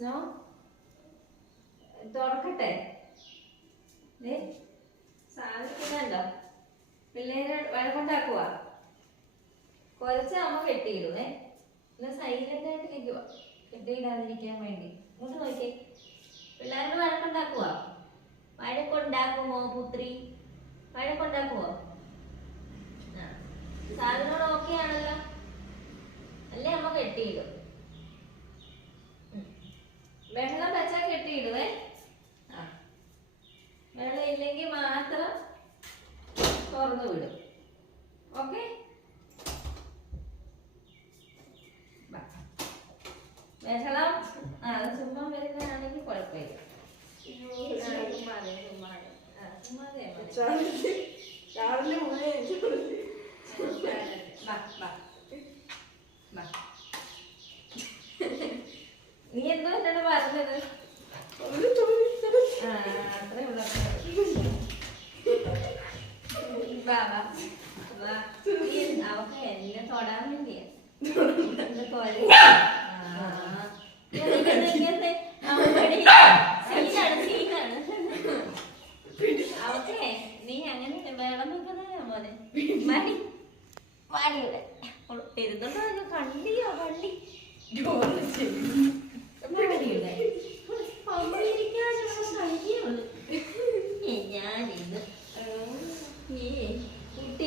Snow തുറക്കട്ടെ. ഏ സാധിക്കുന്നുണ്ടോ പിള്ളേരെ വഴക്കൊണ്ടാക്കുവാ. കുറച്ച് അമ്മ കെട്ടിയിടുവേ എന്നാ സൈലന്റ് ആയിട്ട് നിൽക്കുക കെട്ടിയിടാതിരിക്കാൻ വേണ്ടി. ഇങ്ങോട്ട് നോക്കി പിള്ളേരോട് വഴക്കുണ്ടാക്കുവാ. വഴക്കുണ്ടാക്കുമോ പുത്രി? വഴക്കുണ്ടാക്കുമോ ആ സാറിനോട് ഓക്കെ ആണല്ലോ അല്ലേ അമ്മ കെട്ടിയിടും ഉം. വെള്ളം വെച്ചാൽ കെട്ടിയിടുവേ ആ വെള്ളം ഇല്ലെങ്കിൽ മാത്രം തുറന്നു വിടും. ഓക്കെ ബഹളം ആ അത് ചുമ്മാ വരുന്നതാണെങ്കിൽ കുഴപ്പമില്ല. ആ, ചുമ്മാതെ ചുമ്മാതെ നീ അങ്ങനെ വേളം വെക്കുന്നതാ മോനെ മടി മടിയുടെ പെരുന്നുണ്ടോ കണ്ടിയോ കണ്ടി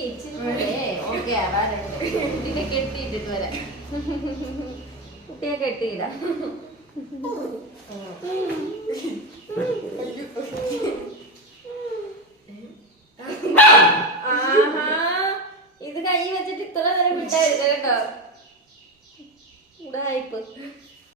ഇച്ചിരി ഓക്കെ ആവാറുണ്ട് കുട്ടീനെ കെട്ടിയിട്ടിട്ട് വരാം കുട്ടിയെ കെട്ടിയിടാം. ഇത് കൈ വെച്ചിട്ട് ഇത്ര നേരം വിട്ടായിരുന്നു കേട്ടോ. ഉടായിപ്പ്